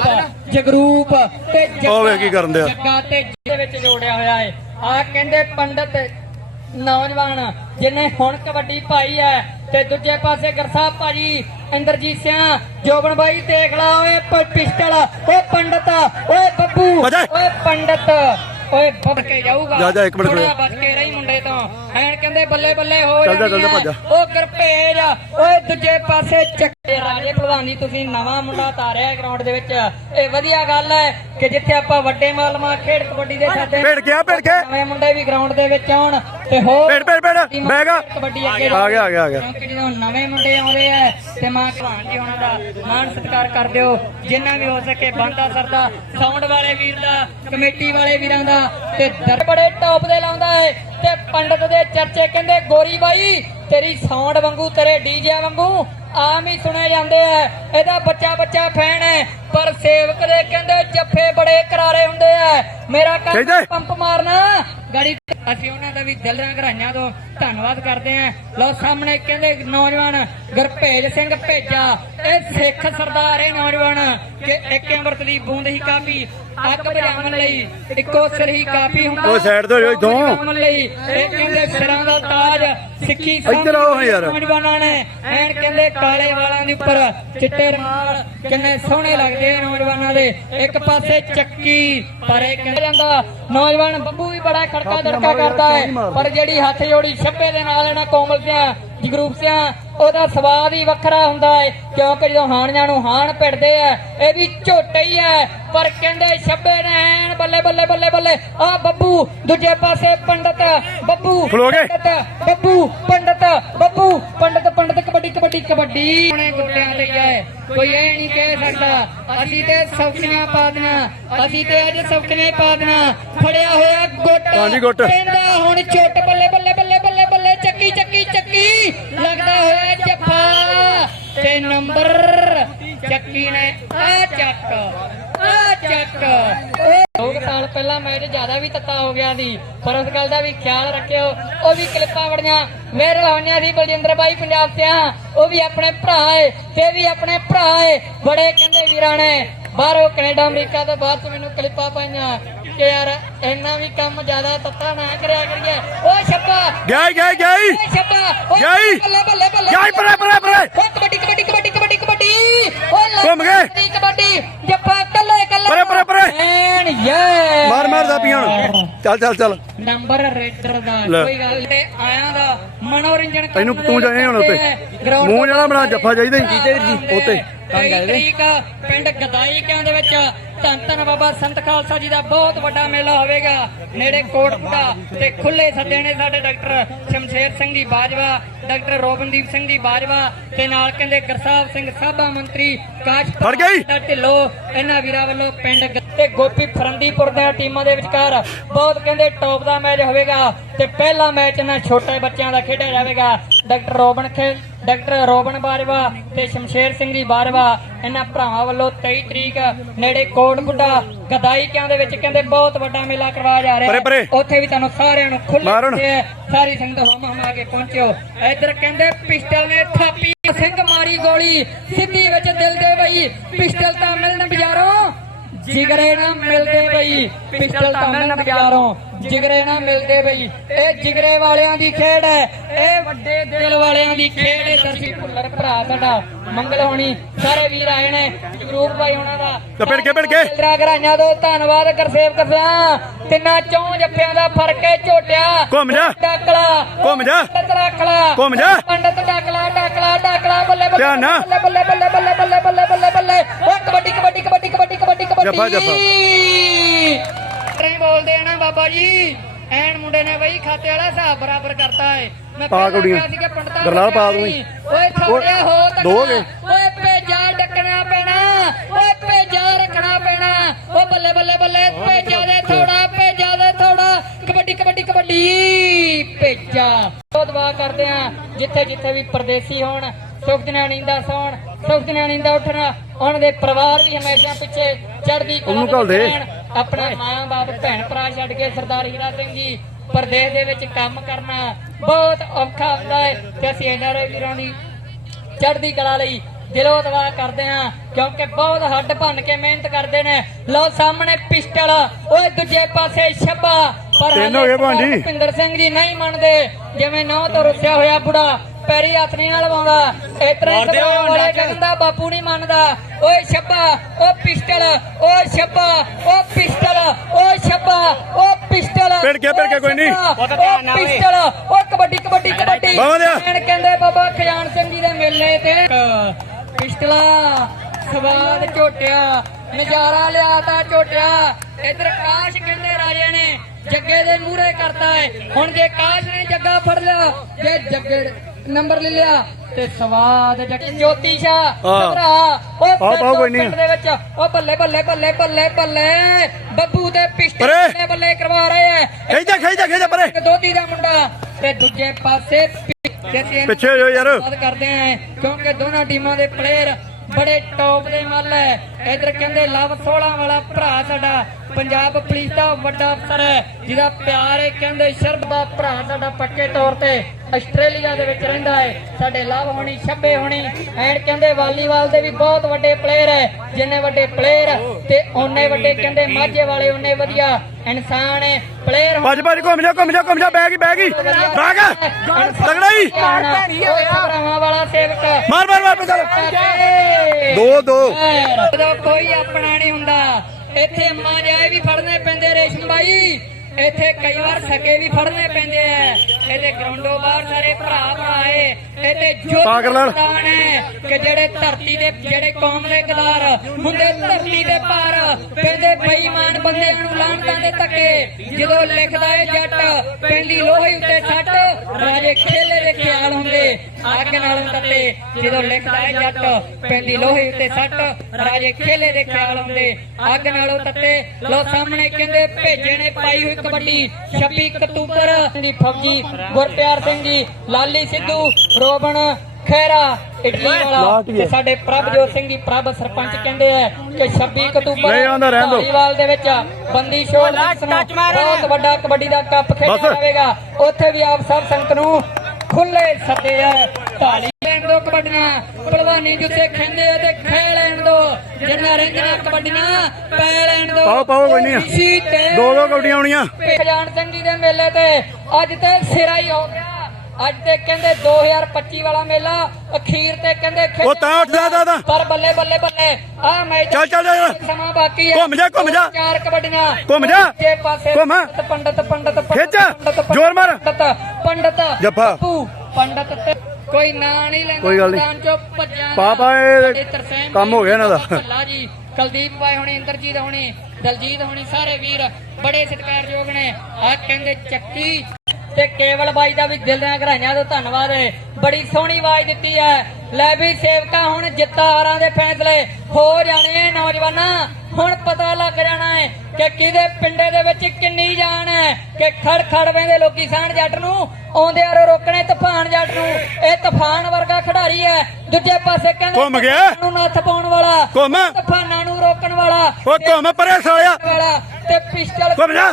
ਜਗਰੂਪ ਤੇ ਜੱਗਾ। ਕੀ ਕਰਨ ਦਿਆ। ਜੱਗਾ ਤੇ ਦੇ ਵਿੱਚ ਜੋੜਿਆ ਹੋਇਆ ਹੈ। ਆ ਕਹਿੰਦੇ ਪੰਡਤ ਨੌਜਵਾਨ ਜਿਹਨੇ ਹੁਣ ਕਬੱਡੀ ਪਾਈ ਹੈ ਤੇ ਦੂਜੇ ਪਾਸੇ ਗਰਸਾਹ ਭਾਜੀ ਇੰਦਰਜੀਤ ਸਿੰਘ ਜੋਬਨ ਬਾਈ ਦੇਖ ਲਾ ਓਏ ਪਿਸਟਲ ਓਏ ਪੰਡਤ ਓਏ ਬੱਬੂ। ਓਏ ਪੰਡਤ ਓਏ ਬੱਬ ਕੇ ਜਾਊਗਾ ਜਾ, ਜਾ, ਇੱਕ ਮਿੰਟ। ਬਚ ਕੇ ਰਹੀ ਮੁੰਡੇ ਤੋਂ ਐਨ ਕਹਿੰਦੇ ਬੱਲੇ ਬੱਲੇ ਹੋ ਜਾਣੀ। ਹੈ। ਉਹ ਗਰਪੇਜ ਓਏ ਦੂਜੇ ਪਾਸੇ ਚੱਕੇ ਰਾਜੇ ਭਲਵਾਨੀ ਤੁਸੀਂ ਨਵਾਂ ਮੁੰਡਾ ਤਾਰਿਆ ਗਰਾਊਂਡ ਦੇ ਵਿੱਚ ਇਹ ਵਧੀਆ ਗੱਲ ਹੈ ਕਿ ਜਿੱਥੇ ਆਪਾਂ ਵੱਡੇ ਮਾਲਮਾ ਖੇਡ ਕਬੱਡੀ ਦੇ ਸਾਡੇ ਭਿੜ ਗਿਆ, ਭਿੜ ਗਿਆ। ਨਵੇਂ ਮੁੰਡੇ ਵੀ ਗਰਾਊਂਡ ਦੇ ਵਿੱਚ ਆਉਣ ਤੇ ਹੋ ਭਿੜ, ਭਿੜ, ਭਿੜ, ਬਹਿ ਗਾ। ਕਬੱਡੀ ਅੱਗੇ ਆ ਗਿਆ, ਆ ਗਿਆ, ਆ ਗਿਆ। ਕਿਉਂਕਿ ਜਦੋਂ ਨਵੇਂ ਮੁੰਡੇ ਆਉਂਦੇ ਆ ਤੇ ਮਾਂ ਭਲਵਾਨ ਜੀ ਉਹਨਾਂ ਦਾ ਮਾਣ ਸਤਿਕਾਰ ਕਰ ਦਿਓ ਜਿੰਨਾ ਵੀ ਹੋ ਸਕੇ ਬੰਦਾ ਸਰਦਾ ਸਾਊਂਡ ਵਾਲੇ ਵੀਰ ਦਾ ਕਮੇਟੀ ਵਾਲੇ ਵੀਰਾਂ ਦਾ ਤੇ ਦਰ ਬੜੇ ਟੌਪ ਦੇ ਲਾਉਂਦਾ ਹੈ ਤੇ ਪੰਡਤ ਦੇ ਚਰਚੇ ਕਹਿੰਦੇ ਗੋਰੀ ਬਾਈ ਤੇਰੀ ਸਾਊਂਡ ਵਾਂਗੂ ਤੇਰੇ ਡੀਜੇ ਵਾਂਗੂ ਆਮ ਹੀ ਸੁਣੇ ਜਾਂਦੇ ਆ ਇਹਦਾ ਬੱਚਾ ਬੱਚਾ ਫੈਨ ਹੈ ਪਰ ਸੇਵਕ ਦੇ ਕਹਿੰਦੇ ਜੱਫੇ ਬੜੇ ਕਰਾਰੇ ਹੁੰਦੇ ਆ। ਮੇਰਾ ਕੰਮ? ਪੰਪ ਮਾਰਨਾ। ਗਾੜੀ ਅਸੀਂ ਉਹਨਾਂ ਦਾ ਵੀ ਦਿਲਾਂ ਘਰਾਈਆਂ ਤੋਂ ਧੰਨਵਾਦ ਕਰਦੇ ਆਂ ਲਓ ਸਾਹਮਣੇ ਕਹਿੰਦੇ ਨੌਜਵਾਨ ਗੁਰਭੇਜ ਸਿੰਘ ਭੇਜਾ। ਇਹ ਸਿੱਖ ਸਰਦਾਰ ਇਹ ਨੌਜਵਾਨ ਕਿ ਇੱਕ ਅੰਮ੍ਰਿਤ ਦੀ ਬੂੰਦ ਹੀ ਕਾਫੀ ਅੱਗ ਬੁਝਾਉਣ ਲਈ ਇੱਕੋ ਸਿਰ ਹੀ ਕਾਫੀ ਹੁੰਦਾ। ਓਏ ਸਾਈਡ ਤੇ ਇੱਥੋਂ। ਬੁਝਾਉਣ ਲਈ ਇਹ ਕਹਿੰਦੇ ਸਿਰਾਂ ਦਾ ਤਾਜ ਸਿੱਖੀ ਇੱਧਰ ਆਓ ਯਾਰ। ਨੌਜਵਾਨਾਂ ਨੇ ਐਨ ਕਹਿੰਦੇ ਕਾਲੇ ਵਾਲਾਂ ਦੇ ਉੱਪਰ ਚਿੱਟੇ ਰਮਾਲ ਕਿੰਨੇ ਸੋਹਣੇ ਲੱਗਦੇ ਆ ਨੌਜਵਾਨਾਂ ਦੇ। ਇੱਕ ਪਾਸੇ ਚੱਕੀ ਪਰ ਇਹ ਕਹਿੰਦਾ ਜਾਂਦਾ ਨੌਜਵਾਨ ਬੱਬੂ ਵੀ ਬੜਾ ਖੜਕਾ ਦੜਕਾ ਕਰਦਾ ਹੈ। ਪਰ ਜਿਹੜੀ ਹੱਥ ਜੋੜੀ ਛੱਪੇ ਦੇ ਨਾਲ ਇਹਨਾਂ ਕੋਮਲ ਸਿਆਂ ਜਗਰੂਪ ਸਿਆਂ ਉਹਦਾ ਸਵਾਦ ਹੀ ਵੱਖਰਾ ਹੁੰਦਾ ਹੈ। ਕਿਉਂਕਿ ਜਦੋਂ ਹਾਣੀਆਂ ਨੂੰ ਹਾਣ ਪਿੜਦੇ ਆ ਇਹ ਵੀ ਝੋਟੇ ਹੀ ਹੈ ਪਰ ਕਹਿੰਦੇ ਛੱਬੇ ਨੇ ਐਨ ਬੱਲੇ ਬੱਲੇ ਬੱਲੇ ਬੱਲੇ। ਆ ਬੱਬੂ ਦੂਜੇ ਪਾਸੇ ਪੰਡਤ ਬੱਬੂ ਗਏ। ਪੰਡਤ ਬੱਬੂ ਪੰਡਤ ਬੱਬੂ ਪੰਡਤ ਪੰਡਤ ਕਬੱਡੀ ਕਬੱਡੀ ਕਬੱਡੀ। ਹੁਣੇ ਗੁੱਟਿਆਂ ਤੇ ਹੈ। ਕੋਈ ਇਹ ਨਹੀਂ ਕਹਿ ਸਕਦਾ ਅਸੀਂ ਤੇ ਸੌਖੀਆਂ ਪਾਦਨਾ ਅਸੀਂ ਤੇ ਅੱਜ ਸੌਖੀਆਂ ਪਾਦਨਾ ਫੜਿਆ ਹੋਇਆ ਗੁੱਟ ਹਾਂਜੀ, ਗੁੱਟ। ਕਹਿੰਦਾ ਹੁਣ ਬੱਲੇ ਬੱਲੇ ਬੱਲੇ ਬੱਲੇ ਚੱਕੀ ਚੱਕੀ ਚੱਕੀ। ਲੱਗਦਾ ਹੋਇਆ ਜੱਫਾ। ਤੇ ਨੰਬਰ ਚੱਕੀ ਨੇ। ਆ ਚੱਕ ਆ ਚੱਕ। ਦੋ ਕੁ ਪਹਿਲਾਂ ਮੈਚ ਜ਼ਿਆਦਾ ਵੀ ਤੱਤਾ ਹੋ ਗਿਆ ਸੀ, ਪਰ ਉਸ ਗੱਲ ਦਾ ਵੀ ਖਿਆਲ ਰੱਖਿਓ। ਉਹ ਵੀ ਕਲਿੱਪਾਂ ਬੜੀਆਂ ਮੇਰੇ ਲਾਉਣੀਆਂ ਸੀ ਬਲਜਿੰਦਰ ਬਾਈ ਪੰਜਾਬ ਸਿਆਂ। ਉਹ ਵੀ ਆਪਣੇ ਭਰਾ ਏ, ਤੇ ਵੀ ਆਪਣੇ ਭਰਾ ਏ। ਬੜੇ ਕਹਿੰਦੇ ਵੀਰਾਂ ਨੇ, ਬਾਹਰੋਂ ਕੈਨੇਡਾ, ਅਮਰੀਕਾ ਤੋਂ ਬਾਅਦ ਚ ਮੈਨੂੰ ਕਲਿੱਪਾਂ ਪਾਈਆਂ। ਕਿ ਯਾਰ ਇੰਨਾ ਵੀ ਕੰਮ ਜ਼ਿਆਦਾ ਤੱਤਾ ਨਾ ਕਰਿਆ ਕਰੀਏ। ਓਏ ਛੱਪਾ। ਗਈ ਗਈ ਗਈ। ਓਏ ਛੱਪਾ। ਜਾਈ। ਬੱਲੇ ਬੱਲੇ ਬੱਲੇ ਜਾਈ ਪਰੇ, ਪਰੇ, ਪਰੇ। ਕਬੱਡੀ ਕਬੱਡੀ ਕਬੱਡੀ ਕਬੱਡੀ। ਘੁੰਮ ਗਏ। ਕਬੱਡੀ, ਕਬੱਡੀ ਜੱਫਾ ਕੱਲੇ ਕੱਲੇ ਪਰੇ, ਪਰੇ, ਪਰੇ। ਐਨ ਯੇ ਮਾਰ ਮਾਰ ਦਾ ਪੀਣ ਚੱਲ ਚੱਲ ਚੱਲ ਨੰਬਰ ਰੇਡਰ ਦਾ ਲੈ। ਕੋਈ ਗੱਲ ਤੇ ਆਇਆਂ ਦਾ ਮਨੋਰੰਜਨ ਕਰਨ ਤੈਨੂੰ ਤੂੰ ਜਾਏ ਹੁਣ ਉੱਤੇ। Ground ਮੂੰਹ ਜਿਹੜਾ ਬਣਾ ਜੱਫਾ ਚਾਹੀਦਾ ਹੀ। ਜੀਤੇ ਵੀਰ ਜੀ, ਉੱਤੇ। ਤਰੀਕ ਪਿੰਡ ਗਦਾਈ ਕਿਆਂ ਦੇ ਵਿੱਚ ਧੰਨ ਧੰਨ ਬਾਬਾ ਸੰਤ ਖਾਲਸਾ ਜੀ ਦਾ ਬਹੁਤ ਵੱਡਾ ਮੇਲਾ ਹੋਵੇਗਾ ਨੇੜੇ ਕੋਟਪੁਰਾ ਤੇ ਖੁੱਲੇ ਸੱਦੇ ਨੇ ਸਾਡੇ ਡਾਕਟਰ ਸ਼ਮਸ਼ੇਰ ਸਿੰਘ ਜੀ ਬਾਜਵਾ ਡਾਕਟਰ ਰੋਬਨਦੀਪ ਸਿੰਘ ਜੀ ਬਾਜਵਾ ਤੇ ਨਾਲ ਕਹਿੰਦੇ ਗੁਰਸਾਹਿਬ ਸਿੰਘ ਸਾਬਾ ਮੰਤਰੀ ਫੜ ਗਈ। ਦਾ ਢਿੱਲੋਂ ਇਹਨਾਂ ਵੀਰਾਂ ਵੱਲੋਂ ਪਿੰਡ ਤੇ ਗੋਪੀ ਫਰੰਦੀਪੁਰ ਦੀਆਂ ਟੀਮਾਂ ਦੇ ਵਿਚਕਾਰ ਬਹੁਤ ਕਹਿੰਦੇ ਟੌਪ ਦਾ ਮੈਚ ਹੋਵੇਗਾ ਤੇ ਪਹਿਲਾ ਮੈਚ ਇਹਨਾਂ ਛੋਟੇ ਬੱਚਿਆਂ ਦਾ ਖੇਡਿਆ ਜਾਵੇਗਾ ਡਾਕਟਰ ਰੋਬਨ ਖੇ ਡਾਕਟਰ ਰੋਬਨ ਬਾਜਵਾ ਤੇ ਸ਼ਮਸ਼ੇਰ ਸਿੰਘ ਜੀ ਬਾਜਵਾ ਇਹਨਾਂ ਭਰਾਵਾਂ ਵੱਲੋਂ 23 ਤਰੀਕ ਨੇੜੇ ਕੋਟਪੁੱਡਾ ਗਦਾਈ ਕਿਆਂ ਦੇ ਵਿੱਚ ਕਹਿੰਦੇ ਬਹੁਤ ਵੱਡਾ ਮੇਲਾ ਕਰਵਾਇਆ ਜਾ ਰਿਹਾ ਪਰੇ। ਉੱਥੇ ਵੀ ਤੁਹਾਨੂੰ ਸਾਰਿਆਂ ਨੂੰ ਖੁੱਲੇ ਮਾਰਨ। ਦਿੱਤੇ ਆ। ਸਾਰੀ ਸੰਗਤ ਹੋਮ ਹਮਾ ਕੇ ਪਹੁੰਚਿਓ ਇੱਧਰ ਕਹਿੰਦੇ ਪਿਸਟਲ ਨੇ ਥਾਪੀ ਸਿੰਘ ਮਾਰੀ ਗੋਲੀ ਸਿੱਧੀ ਵਿੱਚ ਦਿਲ ਦੇ ਬਈ ਪਿਸਟਲ ਤਾਂ ਮਿਲਣ ਬਾਜ਼ਾਰੋਂ ਜਿਗਰੇ ਨਾ ਮਿਲਦੇ ਬਈ ਪਿਸਟਲ ਤਾਂ ਬਾਜ਼ਾਰੋਂ ਜਿਗਰੇ ਨਾ ਮਿਲਦੇ ਬਈ ਇਹ ਜਿਗਰੇ ਵਾਲਿਆਂ ਦੀ ਖੇਡ ਹੈ ਇਹ ਵੱਡੇ ਦਿਲ ਵਾਲਿਆਂ ਦੀ ਖੇਡ ਹੈ ਦਰਸ਼ੀ ਭੁੱਲਰ ਭਰਾ ਸਾਡਾ ਮੰਗਲ ਹੋਣੀ ਸਾਰੇ ਵੀਰ ਆਏ ਨੇ ਗਰੂਪ ਭਾਈ ਉਹਨਾਂ ਦਾ ਤੇ ਭਿੜ ਕੇ, ਭਿੜ ਕੇ। ਦਿਲਰਾ ਘਰਾਈਆਂ ਤੋਂ ਧੰਨਵਾਦ ਕਰਸੇਵ ਕਰਸਿਆ ਤਿੰਨਾਂ ਚੌਂ ਜੱਫਿਆਂ ਦਾ ਫ਼ਰਕ ਹੈ ਝੋਟਿਆ ਘੁੰਮ ਜਾ। ਡਾਕਲਾ ਘੁੰਮ ਜਾ। ਰੱਖਲਾ ਘੁੰਮ ਜਾ। ਪੰਡਤ ਡਾਕਲਾ ਡਾਕਲਾ ਡਾਕਲਾ ਬੱਲੇ। ਬੱਲੇ ਬੱਲੇ ਬੱਲੇ ਬੱਲੇ ਬੱਲੇ ਬੱਲੇ ਬੱਲੇ ਬੱਲੇ ਓ ਕਬੱਡੀ ਕਬੱਡੀ ਕਬੱਡੀ ਕਬੱਡੀ ਜੱਫਾ, ਜੱਫਾ। ਟਰੇ ਬੋਲਦੇ ਆ ਨਾ ਬਾਬਾ ਜੀ। ਐਨ ਮੁੰਡੇ ਨੇ ਬਈ ਖਾਤੇ ਵਾਲਾ ਹਿਸਾਬ ਬਰਾਬਰ ਕਰਤਾ ਹੈ ਮੈਂ ਪਾ ਕੁੜੀਆਂ। ਕਿਹਾ ਸੀ ਕਿ ਪੰਡਤਾਂ ਗਰਲਾਲ ਪਾ ਦੂੰ। ਓਏ ਥੋੜਿਆ ਹੋ ਤੱਕ ਦੋ ਹੋ ਗਏ। ਓਏ ਭੇਜਾ ਡੱਕਣਾ ਪੈਣਾ। ਓਏ ਭੇਜਾ ਰੱਖਣਾ ਪੈਣਾ। ਓ ਬੱਲੇ ਬੱਲੇ ਬੱਲੇ ਭੇਜਾ ਦੇ ਥੋੜਾ ਭੇਜਾ ਦੇ ਥੋੜਾ। ਕਬੱਡੀ ਕਬੱਡੀ ਕਬੱਡੀ। ਭੇਜਾ। ਬਹੁਤ ਦੁਆ ਕਰਦੇ ਆ। ਜਿੱਥੇ ਜਿੱਥੇ ਵੀ ਪਰਦੇਸੀ ਹੋਣ ਸੁਖ ਦਿਨਾਂ ਨੀਂਦਾ ਸੌਣ ਸੁਖ ਦਿਨਾਂ ਨੀਂਦਾ ਉੱਠਣਾ ਉਹਨਾਂ ਦੇ ਪਰਿਵਾਰ ਵੀ ਹਮੇਸ਼ਾ ਪਿੱਛੇ ਚੜ੍ਹਦੀ ਕਲਾ ਉਹਨੂੰ ਘੱਲ ਦੇ। ਵਿੱਚ ਰਹਿਣ। ਆਪਣਾ ਮਾਂ ਬਾਪ ਭੈਣ ਭਰਾ ਛੱਡ ਕੇ ਸਰਦਾਰ ਹੀਰਾ ਸਿੰਘ ਜੀ ਪਰਦੇਸ ਦੇ ਵਿੱਚ ਕੰਮ ਕਰਨਾ ਬਹੁਤ ਔਖਾ ਹੁੰਦਾ ਹੈ ਤੇ ਅਸੀਂ ਐਨਆਰਆਈ ਵੀਰਾਂ ਦੀ ਚੜ੍ਹਦੀ ਕਲਾ ਲਈ ਦਿਲੋਂ ਦੁਆ ਕਰਦੇ ਆ ਕਿਉਂਕਿ ਬਹੁਤ ਹੱਡ ਭੰਨ ਕੇ ਮਿਹਨਤ ਕਰਦੇ ਨੇ ਲਓ ਸਾਹਮਣੇ ਪਿਸਟਲ ਓਏ ਦੂਜੇ ਪਾਸੇ ਛੱਬਾ ਪਰ ਤਿੰਨ ਹੋ ਗਏ ਭਾਂਜੀ। ਸਿੰਘ ਜੀ ਨਹੀਂ ਮੰਨਦੇ ਜਿਵੇਂ ਨੌ ਤੋਂ ਰੁੱਸਿਆ ਹੋਇਆ ਬੁੜਾ ਪੈਰੀ ਹੱਥ ਨਹੀਂ ਨਾਲ ਲਾਉਂਦਾ ਇਤਰੇ ਸਭਾ ਵਾਲੇ ਕਹਿੰਦਾ ਬਾਪੂ ਨਹੀਂ ਮੰਨਦਾ। ਓਏ ਛੱਬਾ ਓ ਪਿਸਟਲ ਓ ਛੱਬਾ ਓ ਪਿਸਟਲ ਓ ਛੱਬਾ ਓ ਪਿਸਟਲ ਭਿੜ ਕੇ, ਭਿੜ ਕੇ, ਕੋਈ ਨਹੀਂ। ਓ ਪਿਸਟਲ ਓ ਬਾਹਾਂ ਦੇ। ਐਨ ਕਹਿੰਦੇ ਬਾਬਾ ਖਜ਼ਾਨ ਸਿੰਘ ਜੀ ਦੇ ਮੇਲੇ ਤੇ। ਪਿਸਟਲਾ ਸਵਾਦ ਝੋਟਿਆ ਨਜ਼ਾਰਾ ਲਿਆਤਾ ਝੋਟਿਆ। ਇਧਰ ਕਾਸ਼ ਕਹਿੰਦੇ ਰਾਜੇ ਨੇ ਜੱਗੇ ਦੇ ਮੂਹਰੇ ਕਰਤਾ ਹੈ ਹੁਣ ਜੇ ਕਾਸ਼ ਨੇ ਜੱਗਾ ਫੜ ਲਿਆ ਜੇ ਜੱਗੇ ਨੰਬਰ ਲੈ ਲਿਆ ਤੇ ਸਵਾਦ ਜੋਤੀ ਸ਼ਾ। ਭਰਾ ਨਹੀਂ। ਪਿੰਡ ਦੇ ਵਿੱਚ ਉਹ ਬੱਲੇ ਬੱਲੇ ਬੱਲੇ ਬੱਲੇ ਬੱਲੇ ਬੱਬੂ ਦੇ ਪਿਸਟਲ। ਬੱਲੇ ਬੱਲੇ ਕਰਵਾ ਰਹੇ ਐ ਖਿੱਚ ਜਾ ਖਿੱਚ ਜਾ ਖਿੱਚ ਜਾ ਪਰੇ ਦੋਤੀ ਦਾ ਮੁੰਡਾ ਤੇ ਦੂਜੇ ਪਾਸੇ ਪਿੱਛੇ ਹੋ ਯਾਰ ਬਾਤ ਕਰਦੇ ਆ ਕਿਉਂਕਿ ਦੋਨਾਂ ਟੀਮਾਂ ਦੇ ਪਲੇਅਰ ਬੜੇ ਟੌਪ ਦੇ ਮੱਲ ਹੈ ਇਧਰ ਕਹਿੰਦੇ ਲਵ 16 ਵਾਲਾ ਭਰਾ ਸਾਡਾ ਪੰਜਾਬ ਪੁਲਿਸ ਦਾ ਵੱਡਾ ਅਫਸਰ ਹੈ ਜਿਹਦਾ ਪਿਆਰ ਹੈ ਕਹਿੰਦੇ ਸ਼ਰਬ ਦਾ ਭਰਾ ਸਾਡਾ ਪੱਕੇ ਤੌਰ ਤੇ ਆਸਟ੍ਰੇਲੀਆ ਦੇ ਵਿੱਚ ਰਹਿੰਦਾ ਹੈ। ਸਾਡੇ ਲਵ ਹੋਣੀ ਛੱਬੇ ਹੋਣੀ ਐਂਡ ਕਹਿੰਦੇ ਵਾਲੀਬਾਲ ਦੇ ਵੀ ਬਹੁਤ ਵੱਡੇ ਪਲੇਅਰ ਹੈ। ਜਿੰਨੇ ਵੱਡੇ ਪਲੇਅਰ ਤੇ ਓਨੇ ਵੱਡੇ ਕਹਿੰਦੇ ਮਾਝੇ ਵਾਲੇ ਓਨੇ ਵਧੀਆ ਇਨਸਾਨ ਹੈ ਪਲੇਅਰ ਭੱਜ ਭੱਜ ਘੁੰਮ ਜਾ ਘੁੰਮ ਜਾ ਘੁੰਮ ਜਾ ਬੈਗ ਹੀ ਬੈਗ ਹੀ। ਭਾਗ ਤਗੜਾ ਹੀ ਭਰਾਵਾਂ ਵਾਲਾ ਸੇਵਕ ਮਾਰ ਮਾਰ ਮਾਰ ਦੋ ਦੋ। ਕੋਈ ਆਪਣਾ ਨਹੀਂ ਹੁੰਦਾ ਇੱਥੇ ਅੰਮਾ ਜਾਏ ਵੀ ਫੜਨੇ ਪੈਂਦੇ ਰੇਸ਼ਮ ਬਾਈ। ਇੱਥੇ ਕਈ ਵਾਰ ਸਕੇ ਵੀ ਫੜਨੇ ਪੈਂਦੇ ਆ। ਇਹਦੇ ਗਰਾਊਂਡੋਂ ਬਾਹਰ ਸਾਰੇ ਭਰਾ ਭਰਾਏ। ਇੱਥੇ ਜੋ ਪਾ ਕਰ ਲੈਣ। ਨੇ ਕਿ ਜਿਹੜੇ ਧਰਤੀ ਦੇ ਜਿਹੜੇ ਕੌਮ ਦੇ ਗਦਾਰ ਹੁੰਦੇ ਧਰਤੀ ਦੇ ਪਾਰ ਕਹਿੰਦੇ ਬੇਈਮਾਨ ਬੰਦਿਆਂ ਨੂੰ ਲਾਂਤਾਂ ਦੇ ਧੱਕੇ। ਜਦੋਂ ਲਿਖਦਾ ਏ ਜੱਟ ਪੈਂਦੀ ਲੋਹੀ ਉੱਤੇ ਸੱਟ ਰਾਜੇ ਖੇਲੇ ਦੇ ਖਿਆਲ ਹੁੰਦੇ ਅੱਗ ਨਾਲੋਂ ਤੱਤੇ। ਜਦੋਂ ਲਿਖਦਾ ਏ ਜੱਟ ਪੈਂਦੀ ਲੋਹੀ ਉੱਤੇ ਸੱਟ ਰਾਜੇ ਖੇਲੇ ਦੇ ਖਿਆਲ ਹੁੰਦੇ ਅੱਗ ਨਾਲੋਂ ਤੱਤੇ। ਲੋ ਸਾਹਮਣੇ ਕਹਿੰਦੇ ਭੇਜੇ ਨੇ ਪਾਈ ਹੋਈ ਕਬੱਡੀ 26 ਅਕਤੂਬਰ ਦੀ ਫੌਜੀ ਗੁਰਪਿਆਰ ਸਿੰਘ ਜੀ ਲਾਲੀ ਸਿੱਧੂ ਰੋਬਣ ਖੈਰਾ ਇਟਲੀ ਵਾਲਾ। ਤੇ ਸਾਡੇ ਪ੍ਰਭਜੋਤ ਸਿੰਘ ਜੀ ਪ੍ਰਭ ਸਰਪੰਚ ਕਹਿੰਦੇ ਆ ਕਿ 26 ਅਕਤੂਬਰ। ਧਾਰੀਵਾਲ ਦੇ ਵਿੱਚ ਬੰਦੀ ਨੂੰ ਬਹੁਤ ਵੱਡਾ ਕਬੱਡੀ ਦਾ ਕੱਪ ਖੇਡਿਆ। ਜਾਵੇਗਾ ਉੱਥੇ ਵੀ ਆਪ ਸਭ ਸੰਗਤ ਨੂੰ ਖੁੱਲੇ ਸੱਦੇ ਆ ਢਾਲੀ ਦੋ ਕਬੱਡੀਆਂ ਭਲਵਾਨੀ ਜੁੱਤੇ ਖੰਦੇ ਆ ਤੇ ਖੇ ਲੈਣ ਦੋ ਜਿੰਨਾ ਰਹਿੰਦੀਆਂ ਕਬੱਡੀਆਂ ਪੈ ਲੈਣ ਦੋ ਪਾਓ, ਪਾਓ, ਕੋਈ ਨਹੀਂ ਆ। ਇਸੀ ਤੇ ਦੋ ਦੋ ਕਬੱਡੀਆਂ ਆਉਣੀਆਂ ਖਜਾਨ ਸਿੰਘ ਜੀ ਦੇ ਮੇਲੇ ਤੇ ਅੱਜ ਤੇ ਸਿਰਾ ਹੀ ਹੋ ਗਿਆ ਅੱਜ ਤੇ ਕਹਿੰਦੇ 2025 ਵਾਲਾ ਮੇਲਾ ਅਖੀਰ ਤੇ ਕਹਿੰਦੇ ਉਹ ਤਾਂ ਉੱਠ ਜਾ, ਜਾ, ਜਾ। ਪਰ ਬੱਲੇ ਬੱਲੇ ਬੱਲੇ ਆ ਮੈਚ ਚੱਲ, ਚੱਲ। ਸਮਾਂ ਬਾਕੀ ਹੈ ਘੁੰਮ ਜਾ, ਘੁੰਮ ਜਾ। ਚਾਰ ਕਬੱਡੀਆਂ ਘੁੰਮ ਜਾ। ਦੂਜੇ ਪਾਸੇ ਘੁੰਮ। ਪੰਡਤ ਪੰਡਤ ਪੰਡਤ ਪੰਡਤ, ਖਿੱਚ। ਜ਼ੋਰ ਮਾਰ। ਪੰਡਤ ਜੱਫਾ। ਪੰਡਤ ਤੇ ਕੋਈ ਨਾਂ ਨਹੀਂ ਲੈਂਦਾ ਕੋਈ ਗੱਲ ਨਹੀਂ। ਮੈਦਾਨ ਚੋਂ ਇਹ ਤਰਸੇਮ ਕੰਮ ਹੋ ਗਿਆ ਇਹਨਾਂ ਦਾ। ਭੱਲਾ ਜੀ ਕੁਲਦੀਪ ਭਾਈ ਹੋਣੀ ਇੰਦਰਜੀਤ ਹੋਣੀ ਦਲਜੀਤ ਹੋਣੀ ਸਾਰੇ ਵੀਰ ਬੜੇ ਸਤਿਕਾਰਯੋਗ ਨੇ। ਆ ਕਹਿੰਦੇ ਚੱਕੀ ਤੇ ਕੇਵਲ ਬਾਈ ਦਾ ਵੀ ਦਿਲ ਦੀਆਂ ਘਰਾਈਆਂ ਤੋਂ ਧੰਨਵਾਦ ਹੈ ਬੜੀ ਸੋਹਣੀ ਆਵਾਜ਼ ਦਿੱਤੀ ਹੈ। ਲੈ ਵੀ ਸੇਵਕਾ ਹੁਣ ਜਿੱਤਾਂ ਹਾਰਾਂ ਦੇ ਫੈਸਲੇ। ਹੋ ਜਾਣੇ ਆ ਨੌਜਵਾਨਾਂ। ਹੁਣ ਪਤਾ ਲੱਗ ਜਾਣਾ ਹੈ ਕਿ ਕਿਹਦੇ ਪਿੰਡੇ ਦੇ ਵਿੱਚ ਕਿੰਨੀ ਜਾਨ ਹੈ। ਕਿ ਖੜ ਖੜ ਵੇਂਦੇ ਲੋਕੀ ਸਾਣ ਜੱਟ ਨੂੰ ਆਉਂਦੇ ਆਰੋ ਰੋਕਣੇ ਤੂਫਾਨ ਜੱਟ ਨੂੰ ਇਹ ਤੂਫਾਨ ਵਰਗਾ ਖਿਡਾਰੀ ਹੈ ਦੂਜੇ ਪਾਸੇ ਕਹਿੰਦੇ ਘੁੰਮ ਗਿਆ। ਨੂੰ ਨੱਥ ਪਾਉਣ ਵਾਲਾ ਘੁੰਮ। ਤੂਫਾਨਾਂ ਨੂੰ ਰੋਕਣ ਵਾਲਾ ਓ ਘੁੰਮ ਪਰੇ ਸਾਲਿਆ ਵਾਲਾ ਤੇ ਪਿਸਟਲ ਘੁੰਮ ਜਾ।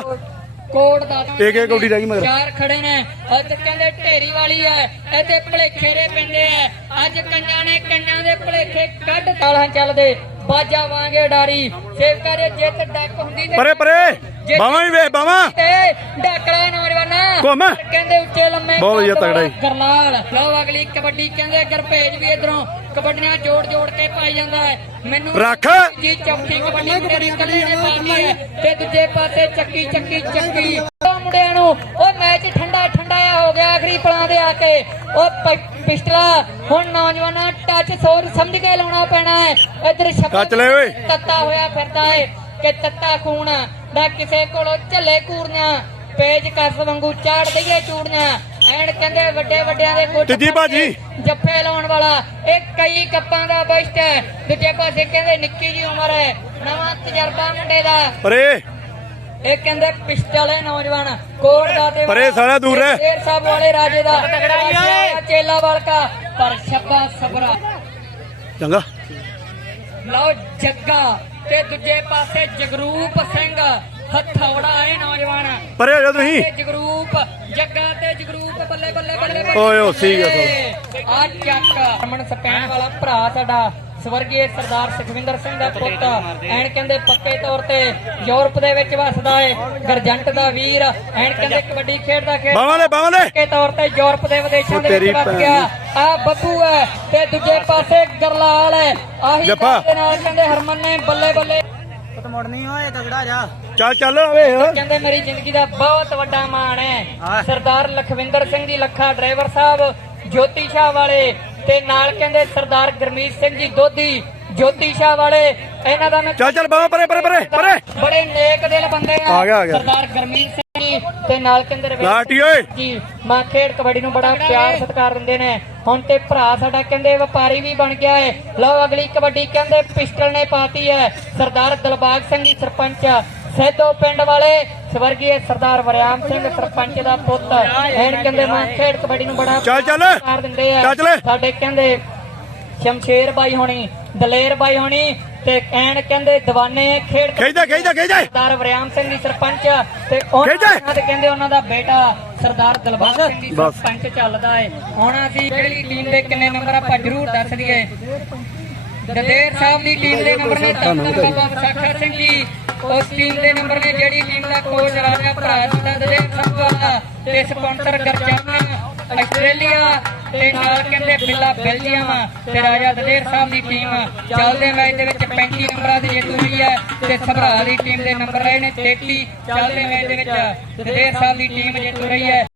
ਕੋਡ ਦਾ ਇੱਕ ਇੱਕ ਕਬੱਡੀ ਰਹਿ ਗਈ ਮਗਰ। ਚਾਰ ਖੜੇ ਨੇ ਅੱਜ ਕਹਿੰਦੇ ਢੇਰੀ ਵਾਲੀ ਐ ਇੱਥੇ ਭਲੇਖੇ ਦੇ ਪਿੰਡੇ ਐ ਅੱਜ ਕੰਨਾਂ ਨੇ ਕੰਨਾਂ ਦੇ ਭਲੇਖੇ ਕੱਢ ਤਾਲਾਂ ਚੱਲਦੇ ਬਾਜਾ ਵਾਂਗੇ ਡਾਰੀ ਸੇਵਕਾ ਦੇ ਜਿੱਤ ਡੱਕ ਹੁੰਦੀ ਤੇ ਪਰੇ ਪਰੇ। ਬਾਵਾਂ ਵੀ ਵੇ ਬਾਵਾਂ ਤੇ ਡਾਕੜਾ ਨੌਜਵਾਨਾ। ਘੁੰਮ। ਕਹਿੰਦੇ ਉੱਚੇ ਲੰਮੇ ਬਹੁਤ ਵਧੀਆ ਤਗੜਾ ਈ। ਗਰਲਾਲ ਲਓ ਅਗਲੀ ਕਬੱਡੀ ਕਹਿੰਦੇ ਗਰਭੇਜ ਵੀ ਇਧਰੋਂ ਕਬੱਡੀਆਂ ਜੋੜ ਜੋੜ ਕੇ ਪਾਈ ਜਾਂਦਾ ਹੈ। ਮੈਨੂੰ ਰੱਖ। ਜੀ ਚੌਥੀ ਕਬੱਡੀ ਦੀ ਕੱਲੇ ਨੇ ਹੈ ਤੇ ਦੂਜੇ ਪਾਸੇ ਚੱਕੀ ਚੱਕੀ ਚੱਕੀ। ਉਹ ਮੁੰਡਿਆਂ ਨੂੰ ਉਹ ਮੈਚ ਠੰਡਾ ਠੰਡਾ ਹੋ ਗਿਆ ਆਖਰੀ ਪਲਾਂ ਦੇ ਆ ਕੇ। ਉਹ ਪਿਸਟਲਾ ਹੁਣ ਨੌਜਵਾਨਾਂ ਟੱਚ ਸੋਚ ਸਮਝ ਕੇ ਲਾਉਣਾ ਪੈਣਾ ਹੈ। ਇਧਰ ਕੱਚ ਲੈ ਓਏ। ਤੱਤਾ ਹੋਇਆ ਫਿਰਦਾ ਏ ਕਿ ਤੱਤਾ ਖੂਨ ਨਾ ਕਿਸੇ ਕੋਲੋਂ ਝੱਲੇ ਕੂੜੀਆਂ ਪੇਜ ਕਸ ਵਾਂਗੂ ਚਾੜ ਦਈਏ ਚੂੜੀਆਂ। ਐਣ ਕਹਿੰਦੇ ਵੱਡੇ ਵੱਡਿਆਂ ਦੇ ਗੁੱਟ ਤੀਜੀ ਬਾਜੀ। ਜੱਫੇ ਲਾਉਣ ਵਾਲਾ। ਇਹ ਕਈ ਕੱਪਾਂ ਦਾ ਬੈਸਟ ਹੈ। ਦੂਜੇ ਪਾਸੇ ਕਹਿੰਦੇ ਨਿੱਕੀ ਜੀ ਉਮਰ ਹੈ। ਨਵਾਂ ਤਜਰਬਾ ਮੁੰਡੇ ਦਾ। ਪਰੇ। ਇਹ ਕਹਿੰਦੇ ਪਿਸਟਲ ਹੈ ਨੌਜਵਾਨ ਕੋਟ ਦਾ ਤੇ ਪਰੇ ਸਾਲਾ ਦੂਰ ਰਹਿ। ਸ਼ੇਰ ਸਾਹਿਬ ਵਾਲੇ ਰਾਜੇ ਦਾ ਚੇਲਾ ਵਾਲਕਾ ਪਰ ਛੱਬਾ ਸਬਰਾ। ਚੰਗਾ। ਲਓ ਜੱਗਾ ਤੇ ਦੂਜੇ ਪਾਸੇ ਜਗਰੂਪ ਸਿੰਘ ਹਥੌੜਾ ਹੈ ਨੌਜਵਾਨ। ਪਰੇ ਹੋ ਜਾ ਤੁਸੀਂ। ਜਗਰੂਪ ਜੱਗਾ ਤੇ ਜਗਰੂਪ ਬੱਲੇ ਬੱਲੇ ਬੱਲੇ ਓਏ, ਉਹ ਸੀ। ਗਿਆ ਆ ਚੱਕ ਅਮਨ ਸਪੈਨ ਵਾਲਾ ਭਰਾ ਸਾਡਾ। ਸਵਰਗੀ ਸਰਦਾਰ ਸੁਖਵਿੰਦਰ ਸਿੰਘ ਦਾ ਪੁੱਤ। ਐਨ ਕਹਿੰਦੇ ਪੱਕੇ ਤੌਰ ਤੇ ਯੂਰਪ ਦੇ ਵਿੱਚ ਵੱਸਦਾ ਏ ਗਰਜੰਟ ਦਾ ਵੀਰ। ਐਨ ਕਹਿੰਦੇ ਕਬੱਡੀ ਖੇਡਦਾ ਖੇਡ ਬਾਵਾਂ ਦੇ ਬਾਵਾਂ ਦੇ। ਪੱਕੇ ਤੌਰ ਤੇ ਯੂਰਪ ਦੇ ਵਿਦੇਸ਼ਾਂ ਦੇ ਵਿੱਚ ਵੱਸ ਗਿਆ। ਆ ਬੱਬੂ ਹੈ ਤੇ ਦੂਜੇ ਪਾਸੇ ਗਰਲਾਲ ਹੈ। ਆਹੀ ਦੇ ਨਾਲ ਕਹਿੰਦੇ ਹਰਮਨ ਨੇ ਬੱਲੇ ਬੱਲੇ ਪੁੱਤ ਮੁੜਨੀ ਓਏ ਤਗੜਾ ਜਾ। ਚੱਲ ਚੱਲ ਵੇ ਕਹਿੰਦੇ ਮੇਰੀ ਜ਼ਿੰਦਗੀ ਦਾ ਬਹੁਤ ਵੱਡਾ ਮਾਣ ਹੈ। ਹਾਂ। ਸਰਦਾਰ ਲਖਵਿੰਦਰ ਸਿੰਘ ਜੀ ਲੱਖਾ ਡਰਾਈਵਰ ਸਾਹਿਬ ਜੋਤੀ ਸ਼ਾਹ ਵਾਲੇ ਤੇ ਨਾਲ ਕਹਿੰਦੇ ਸਰਦਾਰ ਗਰਮੀਤ ਸਿੰਘ ਜੀ ਦੋਧੀ ਜੋਤੀ ਸ਼ਾਹ ਵਾਲੇ ਇਹਨਾਂ ਦਾ ਮੈਂ ਚੱਲ ਚੱਲ ਬਾਹਾਂ ਪਰੇ ਪਰੇ ਪਰੇ ਪਰੇ। ਬੜੇ ਨੇਕ ਦਿਲ ਬੰਦੇ ਆ। ਆ ਗਿਆ, ਆ ਗਿਆ। ਸਰਦਾਰ ਗਰਮੀਤ ਸਿੰਘ ਜੀ ਤੇ ਨਾਲ ਕਹਿੰਦੇ ਰਵਿੰਦਰ ਲਾਟੀ ਓਏ। ਜੀ ਮਾਂ ਖੇਡ ਕਬੱਡੀ ਨੂੰ ਬੜਾ ਪਿਆਰ ਸਤਿਕਾਰ ਦਿੰਦੇ ਨੇ। ਹੁਣ ਤੇ ਭਰਾ ਸਾਡਾ ਕਹਿੰਦੇ ਵਪਾਰੀ ਵੀ ਬਣ ਗਿਆ ਹੈ ਲਓ ਅਗਲੀ ਕਬੱਡੀ ਕਹਿੰਦੇ ਪਿਸਟਲ ਨੇ ਪਾਤੀ ਹੈ ਸਰਦਾਰ ਦਿਲਬਾਗ ਸਿੰਘ ਜੀ ਸਰਪੰਚ ਸੇਦੋ ਪਿੰਡ ਵਾਲੇ ਸਵਰਗੀ ਸਰਦਾਰ ਵਰਿਆਮ ਸਿੰਘ ਸਰਪੰਚ ਦਾ ਪੁੱਤ ਐਨ ਕਹਿੰਦੇ ਮਾਂ ਖੇਡ ਕਬੱਡੀ ਨੂੰ ਬੜਾ ਚੱਲ, ਚੱਲ। ਸਤਿਕਾਰ ਦਿੰਦੇ ਆ। ਸਾਡੇ ਕਹਿੰਦੇ ਸ਼ਮਸ਼ੇਰ ਬਾਈ ਹੋਣੀ ਦਲੇਰ ਬਾਈ ਹੋਣੀ ਤੇ ਐਨ ਕਹਿੰਦੇ ਦੀਵਾਨੇ ਖੇਡ ਖਿੱਚਦਾ ਖਿੱਚਦਾ ਖਿੱਚਦਾ ਸਰਦਾਰ ਵਰਿਆਮ ਸਿੰਘ ਦੀ ਸਰਪੰਚ ਤੇ ਉਹਨਾਂ। ਤੇ ਕਹਿੰਦੇ ਉਹਨਾਂ ਦਾ ਬੇਟਾ ਸਰਦਾਰ ਦਲਬਾਗ ਸਿੰਘ ਦੀ। ਸਰਪੰਚ ਚੱਲਦਾ ਹੈ ਹੁਣ ਅਸੀਂ ਕਿਹੜੀ ਟੀਮ ਦੇ ਕਿੰਨੇ ਨੰਬਰ ਆਪਾਂ ਜ਼ਰੂਰ ਦੱਸ ਦਈਏ ਦਲੇਰ ਸਾਹਿਬ ਦੀ ਟੀਮ ਦੇ ਨੰਬਰ ਨੇ ਧੰਨ ਬਾਬਾ ਵਿਸਾਖਾ ਸਿੰਘ ਜੀ। ਉਸ ਟੀਮ ਦੇ ਨੰਬਰ ਨੇ ਜਿਹੜੀ ਟੀਮ ਦਾ ਕੋਚ ਰਾਜਾ ਭਰਾ ਸਾਡਾ ਦਲੇਰ ਸਾਹਿਬ ਵਾਲਾ ਤੇ ਸਪਾਂਸਰ ਗਰਜਾਨਾ ਆਸਟ੍ਰੇਲੀਆ ਤੇ ਨਾਲ ਕਹਿੰਦੇ ਬਿੱਲਾ ਬੈਲਜੀਅਮ ਤੇ ਰਾਜਾ ਦਲੇਰ ਸਾਹਿਬ ਦੀ ਟੀਮ ਚੱਲਦੇ ਮੈਚ ਦੇ ਵਿੱਚ 35 ਨੰਬਰਾਂ ਦੀ ਜੇਤੂ ਹੋਈ ਹੈ ਤੇ ਸਭਰਾ ਦੀ ਟੀਮ ਦੇ ਨੰਬਰ ਰਹੇ ਨੇ 33 ਚੱਲਦੇ ਮੈਚ ਦੇ ਵਿੱਚ ਦਲੇਰ ਸਾਹਿਬ ਦੀ ਟੀਮ ਜੇਤੂ ਰਹੀ ਹੈ